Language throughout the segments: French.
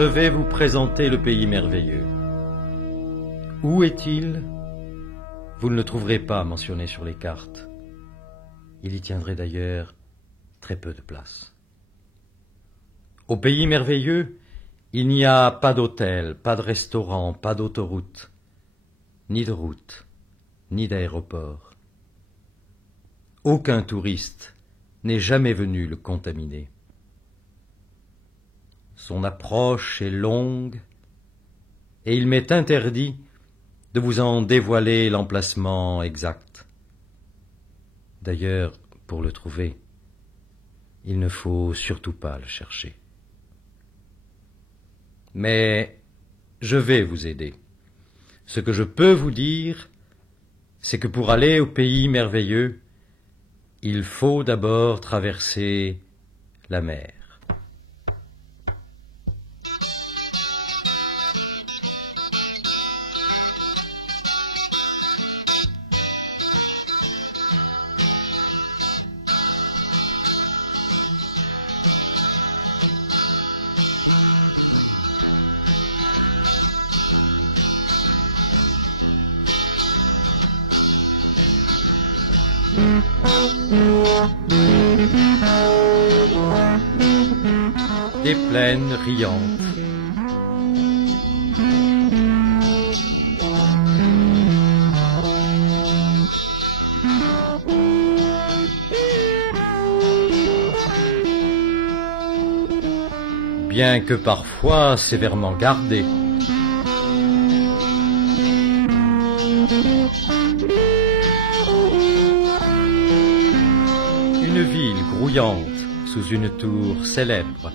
je vais vous présenter le pays merveilleux. Où est-il? Vous ne le trouverez pas mentionné sur les cartes. Il y tiendrait d'ailleurs très peu de place. Au pays merveilleux, il n'y a pas d'hôtel, pas de restaurant, pas d'autoroute, ni de route, ni d'aéroport. Aucun touriste n'est jamais venu le contaminer. Son approche est longue et il m'est interdit de vous en dévoiler l'emplacement exact. D'ailleurs, pour le trouver, il ne faut surtout pas le chercher. Mais je vais vous aider. Ce que je peux vous dire, c'est que pour aller au pays merveilleux, il faut d'abord traverser la mer. Des plaines riantes. Bien que parfois sévèrement gardées. Une ville grouillante sous une tour célèbre.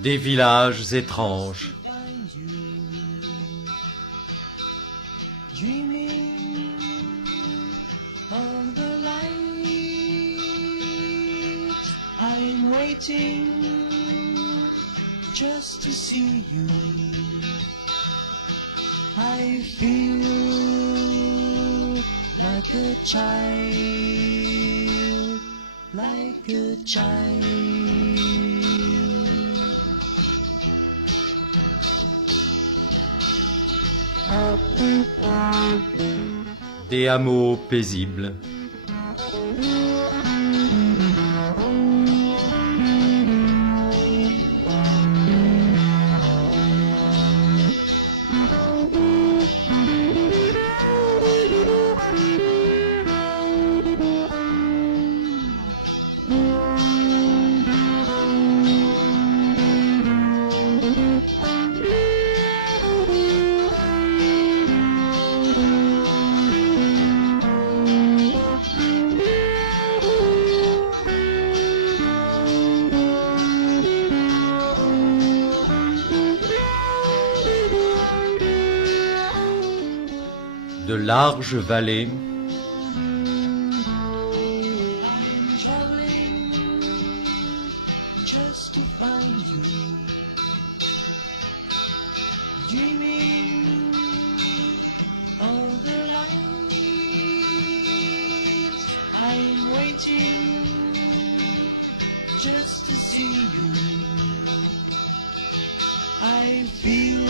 Des villages étranges. I'm waiting just to see you. I feel like a child, like a child. Des hameaux paisibles. De larges vallées. I'm traveling just to find you. Dreaming of the light. I'm waiting just to see you. I feel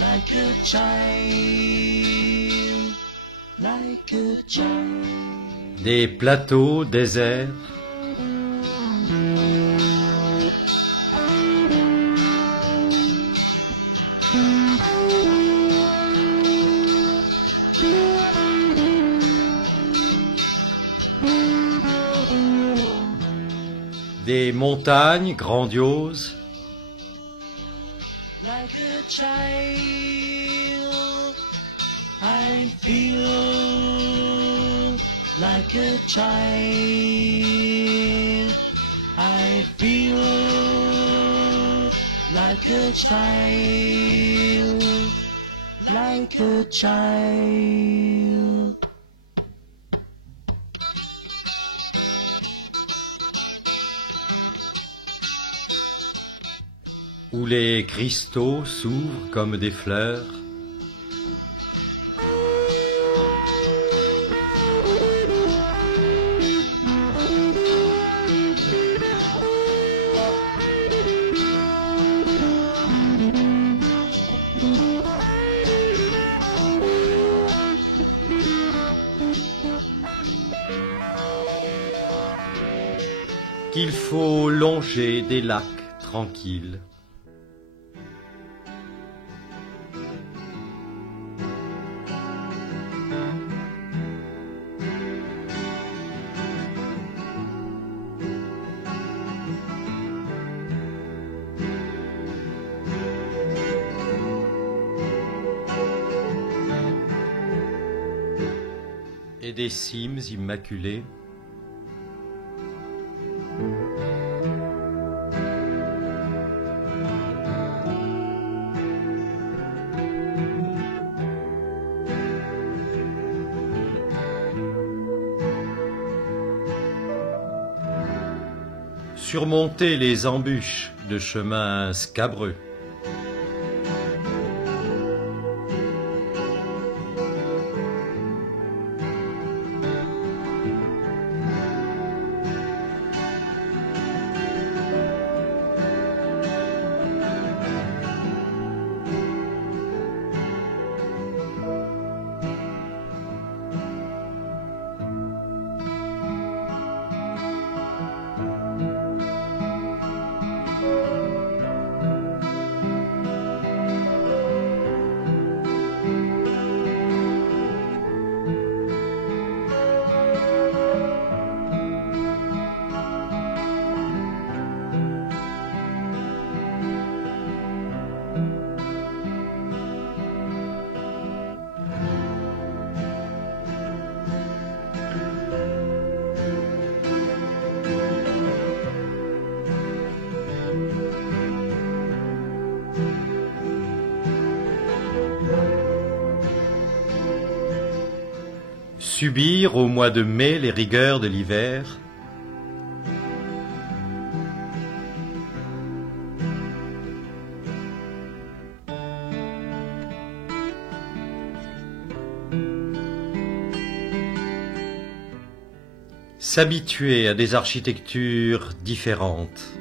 like a child, like a child. Des plateaux déserts. Des montagnes grandioses. Like a child, I feel like a child. I feel like a child, like a child. Où les cristaux s'ouvrent comme des fleurs, qu'il faut longer des lacs tranquilles. Et des cimes immaculées. Surmonter les embûches de chemins scabreux. Subir au mois de mai les rigueurs de l'hiver. S'habituer à des architectures différentes.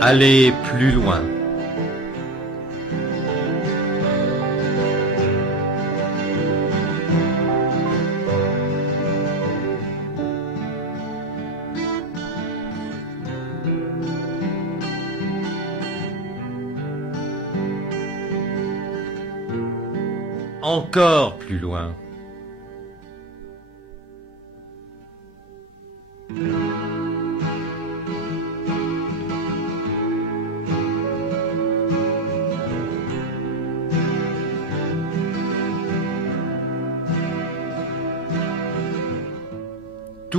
Aller plus loin. Encore plus loin.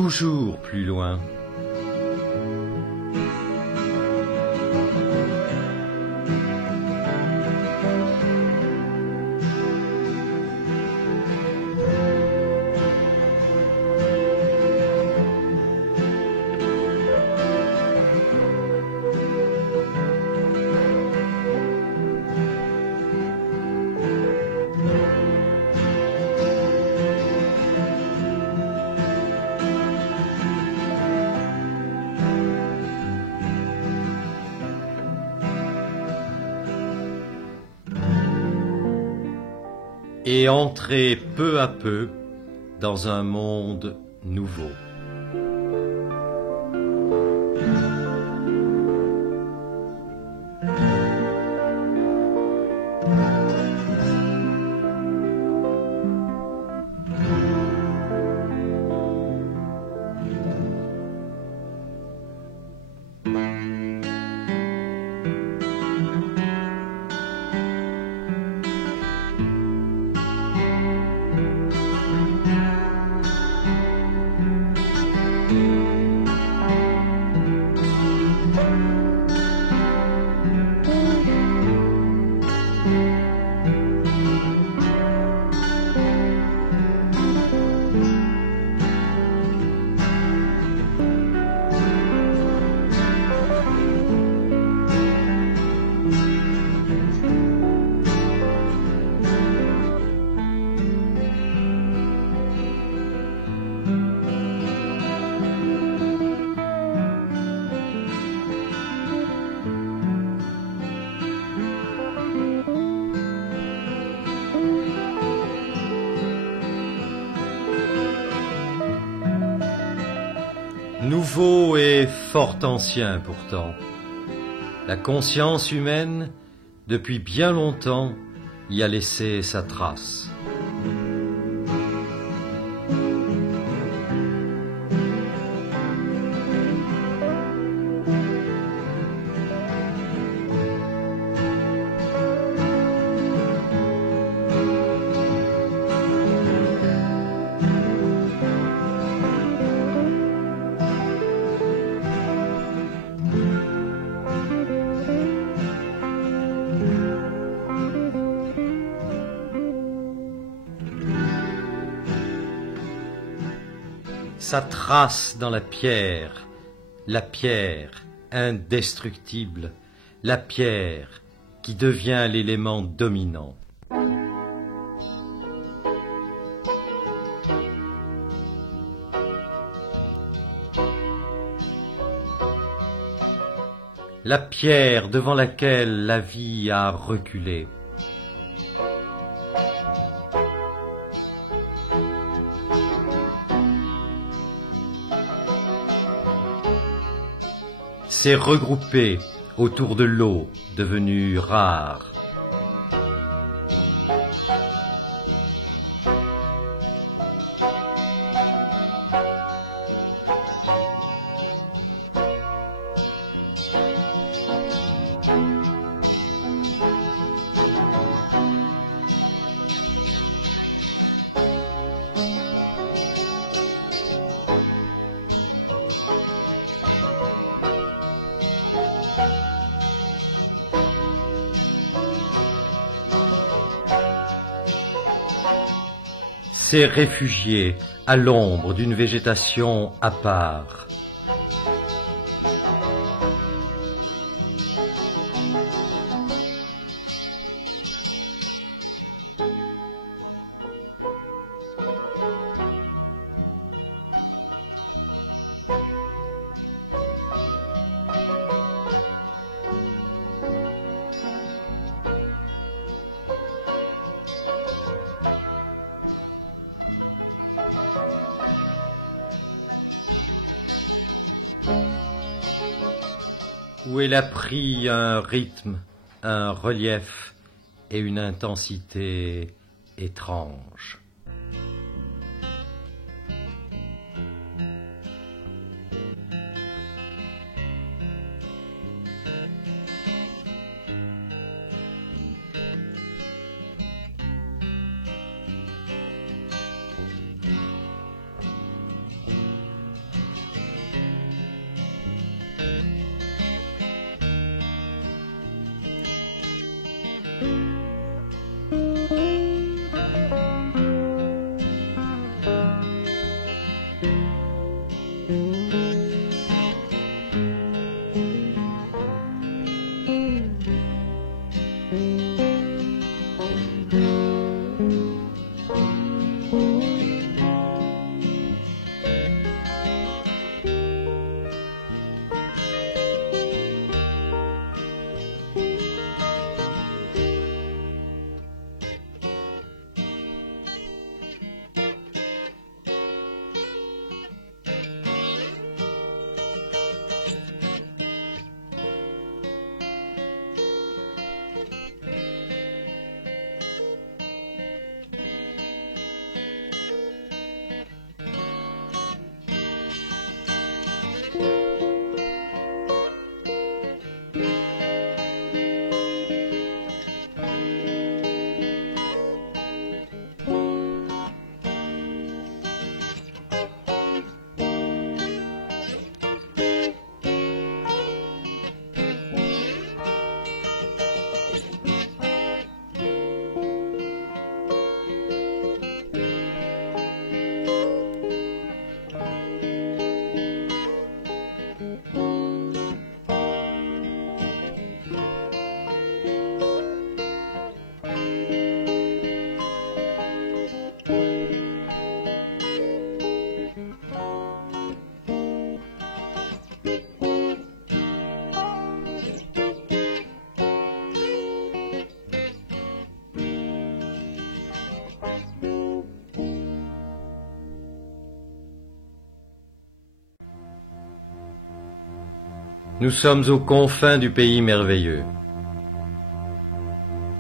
toujours plus loin. Et entrer peu à peu dans un monde nouveau. Nouveau et fort ancien pourtant. La conscience humaine, depuis bien longtemps, y a laissé sa trace. Sa trace dans la pierre indestructible, la pierre qui devient l'élément dominant. La pierre devant laquelle la vie a reculé. S'est regroupée autour de l'eau devenue rare. S'est réfugié à l'ombre d'une végétation à part. Où elle a pris un rythme, un relief et une intensité étranges. Nous sommes aux confins du pays merveilleux.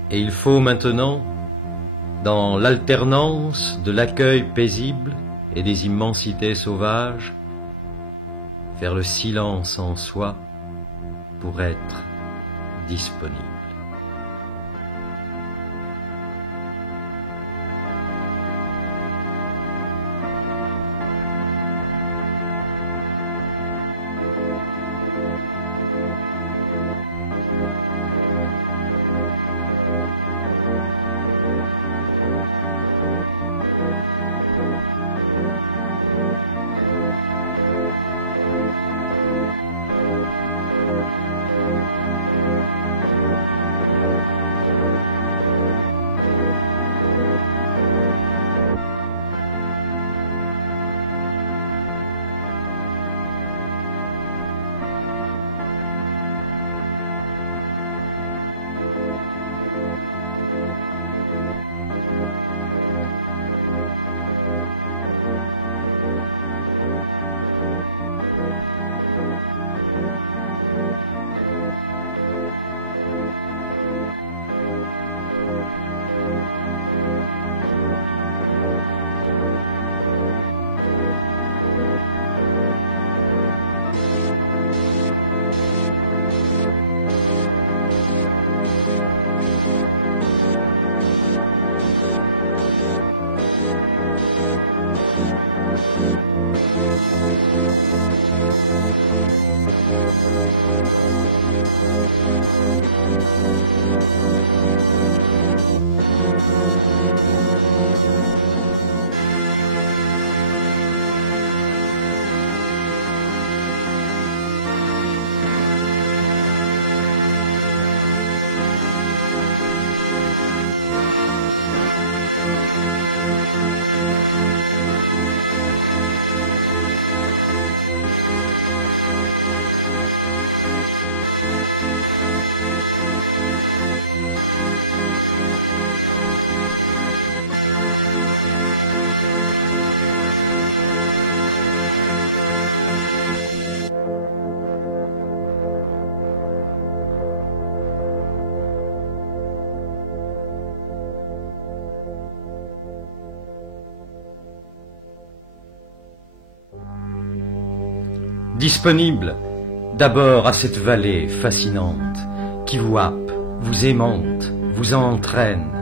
Et il faut maintenant, dans l'alternance de l'accueil paisible et des immensités sauvages, faire le silence en soi pour être disponible. Disponible d'abord à cette vallée fascinante qui vous happe, vous aimante, vous entraîne.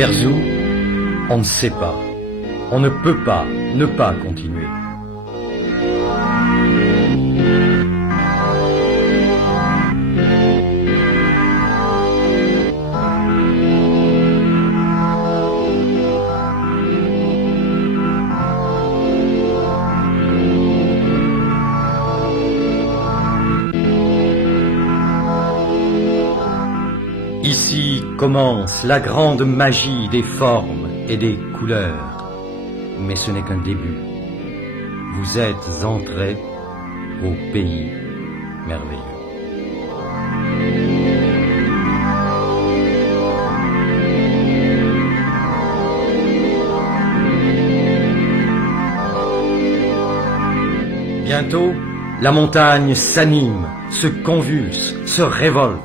Vers où? On ne sait pas. On ne peut pas ne pas continuer. Ici commence la grande magie des formes et des couleurs. Mais ce n'est qu'un début. Vous êtes entrés au pays merveilleux. Bientôt, la montagne s'anime, se convulse, se révolte.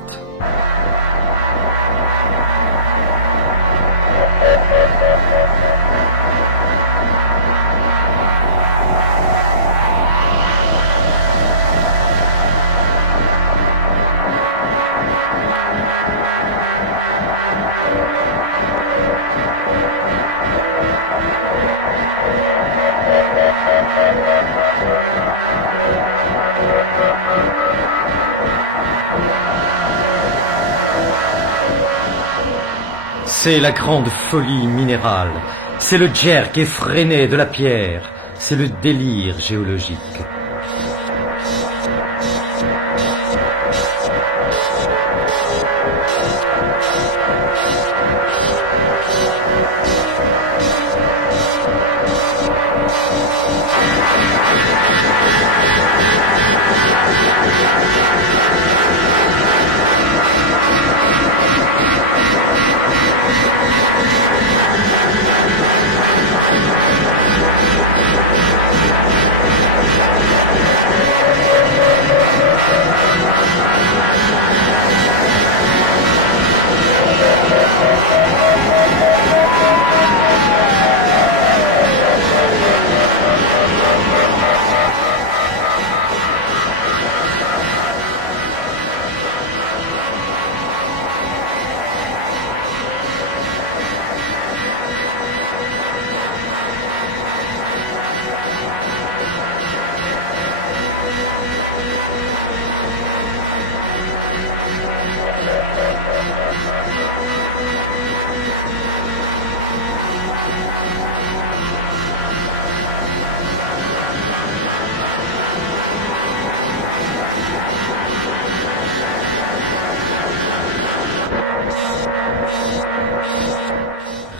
C'est la grande folie minérale, c'est le jerk effréné de la pierre, c'est le délire géologique.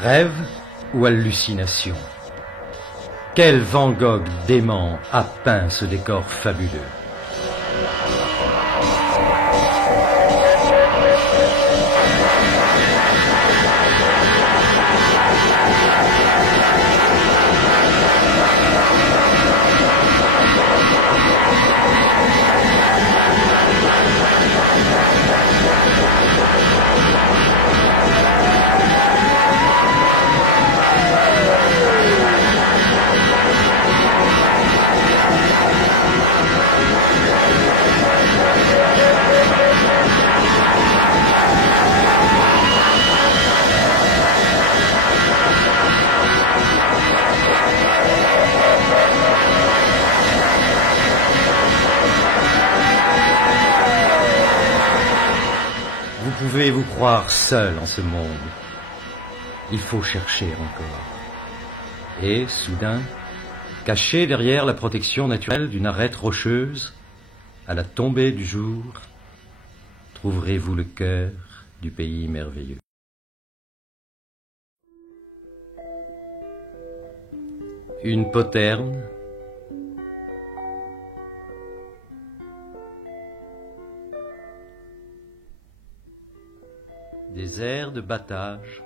Rêve ou hallucination? Quel Van Gogh dément a peint ce décor fabuleux? Vous pouvez vous croire seul en ce monde. Il faut chercher encore. Et, soudain, caché derrière la protection naturelle d'une arête rocheuse, à la tombée du jour, trouverez-vous le cœur du pays merveilleux. Une poterne, des aires de battage,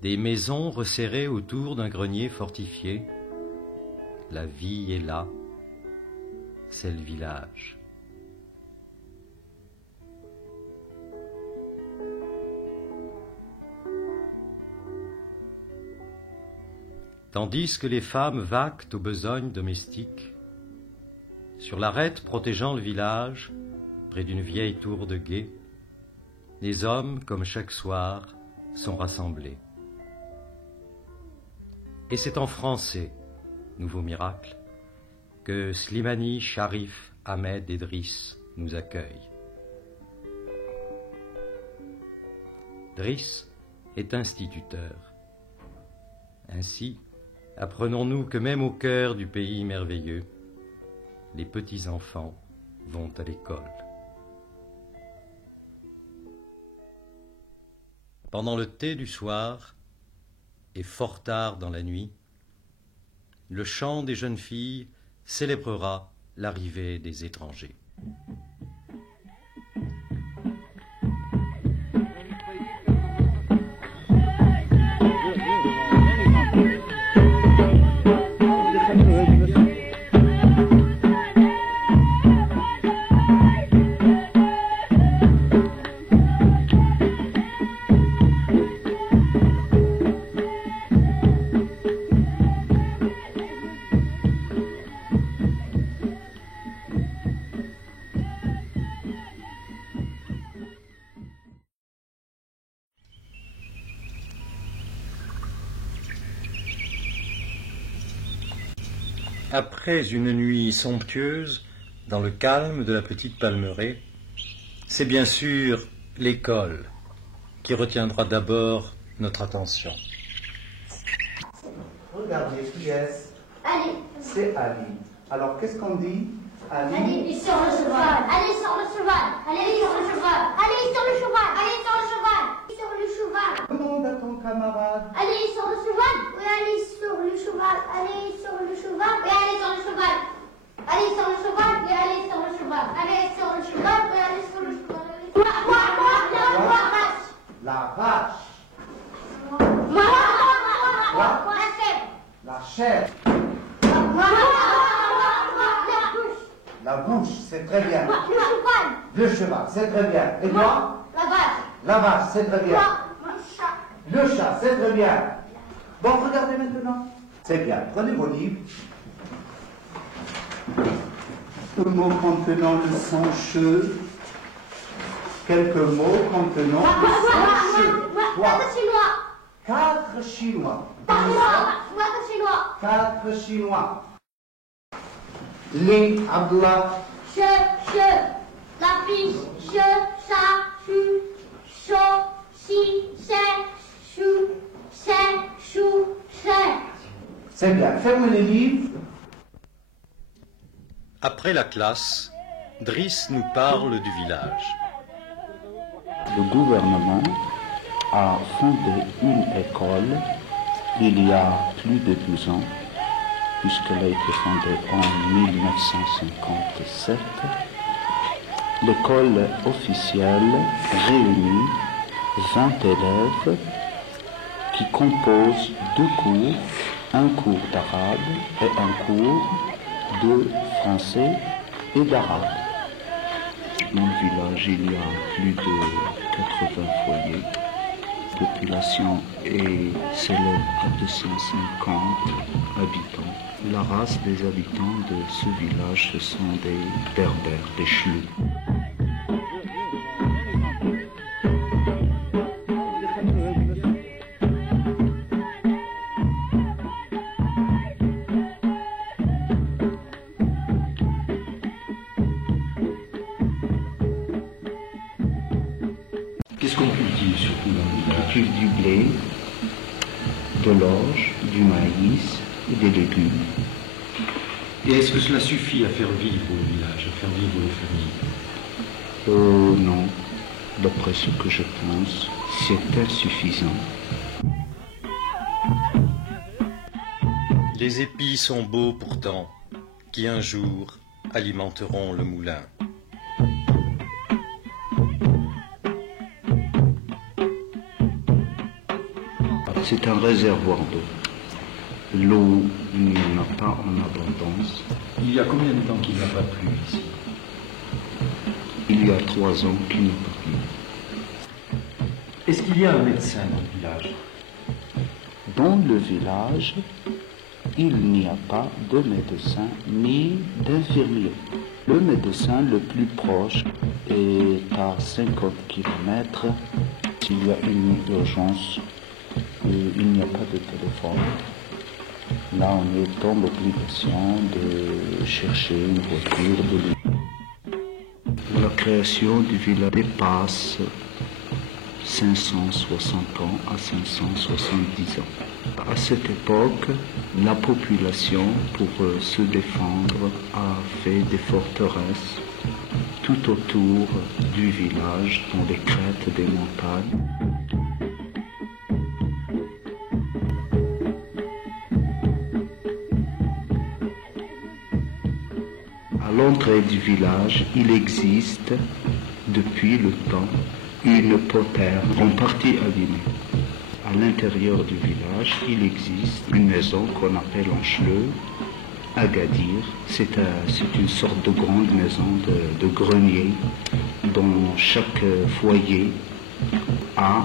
des maisons resserrées autour d'un grenier fortifié. La vie est là, c'est le village. Tandis que les femmes vaquent aux besognes domestiques, Sur l'arête protégeant le village, près d'une vieille tour de guet, les hommes, comme chaque soir, sont rassemblés. Et c'est en français, nouveau miracle, que Slimani, Sharif, Ahmed et Driss nous accueillent. Driss est instituteur. Ainsi, apprenons-nous que même au cœur du pays merveilleux, les petits-enfants vont à l'école. Pendant le thé du soir, et fort tard dans la nuit, le chant des jeunes filles célébrera l'arrivée des étrangers. Après une nuit somptueuse, dans le calme de la petite Palmeraie, c'est bien sûr l'école qui retiendra d'abord notre attention. Regardez, qui est-ce? Ali. C'est Ali. Alors, qu'est-ce qu'on dit? Ali. Ali, il sur le cheval. Ali sur le cheval. Ali sur le cheval. Ali sur le cheval. Ali sur le cheval. Sur le cheval. Demande à ton camarade. Ali sur le cheval. Oui, Ali sur le cheval. Ali sur le cheval. Oui, Ali sur le cheval. Ali sur le cheval. Oui, Ali sur le cheval. Ali sur le cheval. Oui, Ali sur le cheval. La vache. La chair. La bouche, c'est très bien. Le cheval, c'est très bien. Et toi? La vache. La vache, c'est très bien. Mon chat. Le chat, c'est très bien. Bon, regardez maintenant. C'est bien. Prenez vos livres. Un mot contenant le son che. Quelques mots contenant le son che. Trois. Quatre chinois. Quatre chinois. Les Abdullah. La fiche, ça, chaud, si, c'est, chou, c'est. C'est bien. Fermez les livres. Après la classe, Driss nous parle du village. Le gouvernement a fondé une école il y a plus de 12 ans, puisqu'elle a été fondée en 1957. L'école officielle réunit 20 élèves qui composent deux cours, un cours d'arabe et un cours de français et d'arabe. Dans le village, il y a plus de 80 foyers. La population s'élève à 250 habitants. La race des habitants de ce village, ce sont des berbères, des chlous. Qu'est-ce qu'on cultive surtout dans le village? On cultive du blé, de l'orge, du maïs et des légumes. Et est-ce que cela suffit à faire vivre le village, à faire vivre les familles? Non, d'après ce que je pense, c'est insuffisant. Les épis sont beaux pourtant, qui un jour alimenteront le moulin. C'est un réservoir d'eau. L'eau, il n'y en a pas en abondance. Il y a combien de temps qu'il n'a pas plu ici? Il y a 3 ans qu'il n'y a pas plu. Est-ce qu'il y a un médecin dans le village? Dans le village, il n'y a pas de médecin ni d'infirmier. Le médecin le plus proche est à 50 km. S'il y a une urgence, il n'y a pas de téléphone. Là, on est dans l'obligation de chercher une voiture de lui. La création du village dépasse 560 ans à 570 ans. À cette époque, la population, pour se défendre, a fait des forteresses tout autour du village, dans les crêtes des montagnes. À l'entrée du village, il existe, depuis le temps, une poterne en partie abîmée. À l'intérieur du village, il existe une maison qu'on appelle en Chleu, Agadir. C'est une sorte de grande maison de grenier dont chaque foyer a,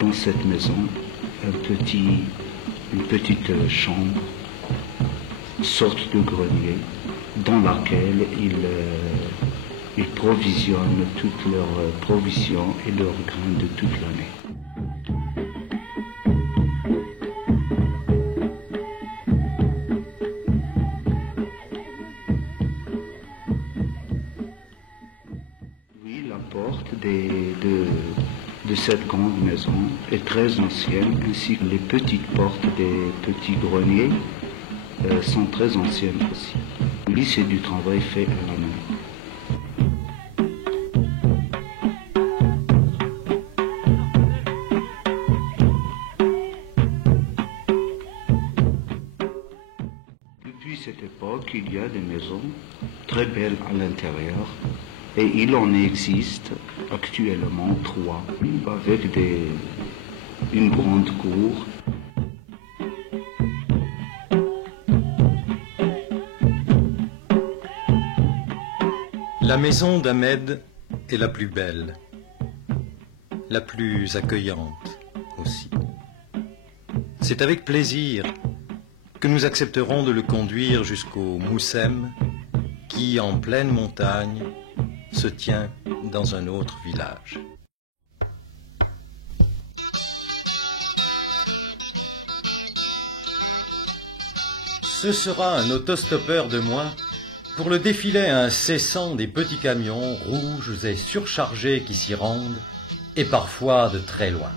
dans cette maison, une petite chambre, une sorte de grenier, dans laquelle ils provisionnent toutes leurs provisions et leurs grains de toute l'année. Oui, la porte de cette grande maison est très ancienne, ainsi que les petites portes des petits greniers sont très anciennes aussi. Oui, c'est du travail fait à la main. Depuis cette époque, il y a des maisons très belles à l'intérieur et il en existe actuellement 3 avec une grande cour. La maison d'Ahmed est la plus belle, la plus accueillante aussi. C'est avec plaisir que nous accepterons de le conduire jusqu'au Moussem, qui, en pleine montagne, se tient dans un autre village. Ce sera un autostoppeur de moins pour le défilé incessant des petits camions rouges et surchargés qui s'y rendent, et parfois de très loin.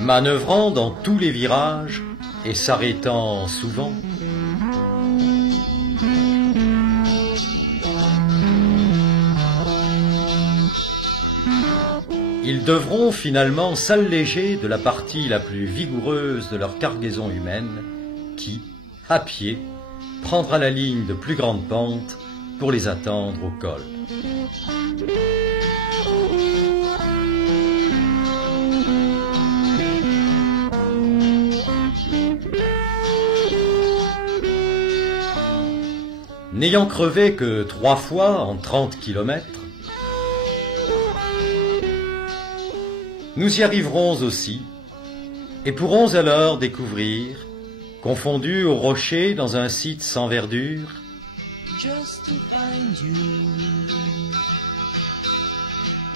Manœuvrant dans tous les virages et s'arrêtant souvent, ils devront finalement s'alléger de la partie la plus vigoureuse de leur cargaison humaine qui, à pied, prendra la ligne de plus grande pente pour les attendre au col. N'ayant crevé que 3 fois en 30 kilomètres, nous y arriverons aussi, et pourrons alors découvrir, confondus aux rochers dans un site sans verdure, just to find you,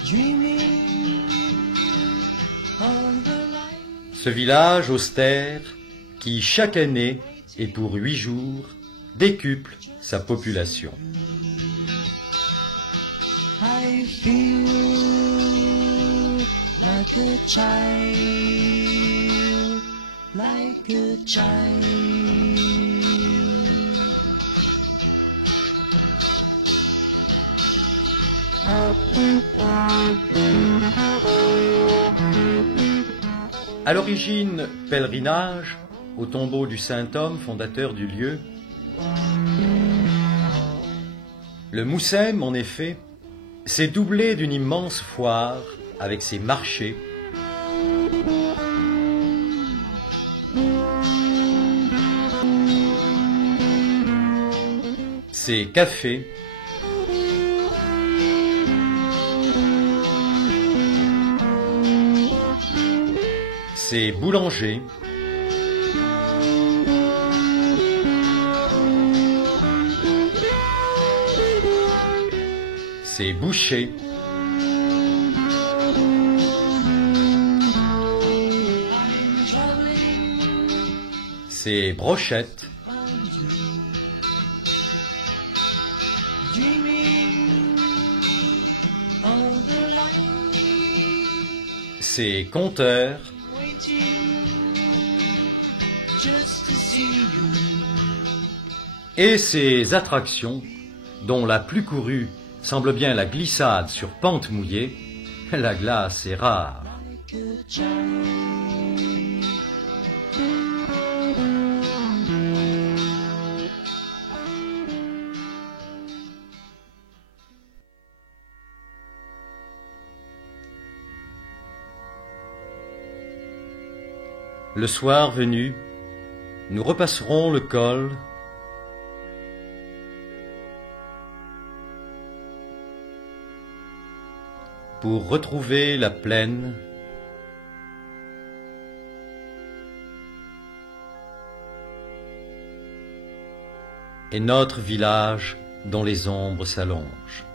dreaming of the light. ce village austère qui, chaque année et pour 8 jours, décuple sa population. I feel like a child, like a child. À l'origine, pèlerinage au tombeau du Saint-Homme, fondateur du lieu. Le Moussem, en effet, s'est doublé d'une immense foire avec ses marchés, ses cafés C'est boulanger. C'est boucher. C'est brochette. C'est compteur. Et ces attractions, dont la plus courue semble bien la glissade sur pente mouillée, la glace est rare. Le soir venu, nous repasserons le col pour retrouver la plaine et notre village dont les ombres s'allongent.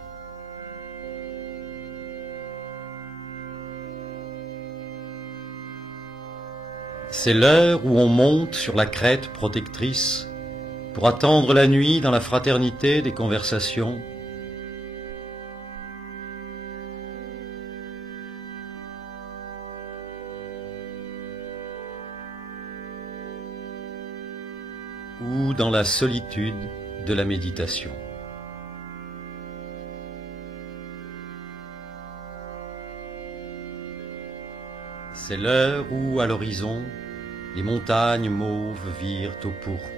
C'est l'heure où on monte sur la crête protectrice pour attendre la nuit dans la fraternité des conversations. Ou dans la solitude de la méditation. C'est l'heure où, à l'horizon, les montagnes mauves virent au pourpre.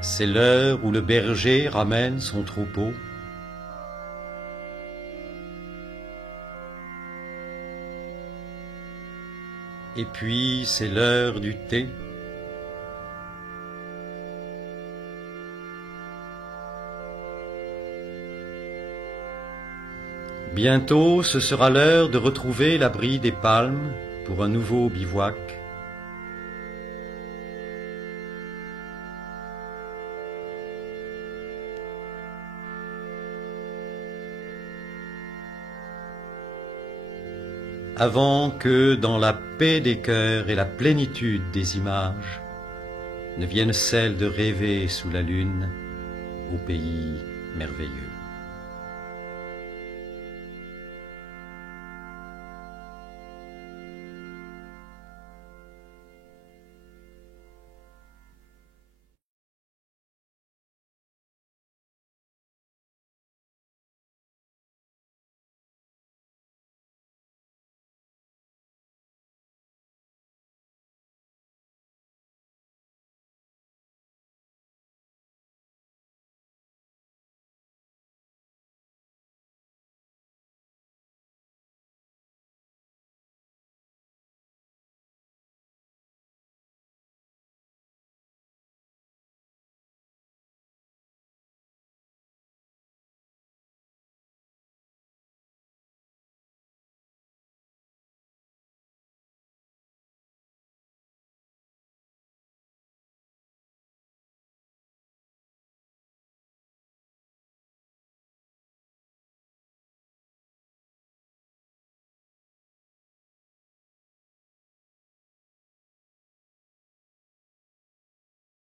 C'est l'heure où le berger ramène son troupeau. Et puis c'est l'heure du thé. Bientôt, ce sera l'heure de retrouver l'abri des palmes pour un nouveau bivouac. Avant que, dans la paix des cœurs et la plénitude des images, ne vienne celle de rêver sous la lune au pays merveilleux.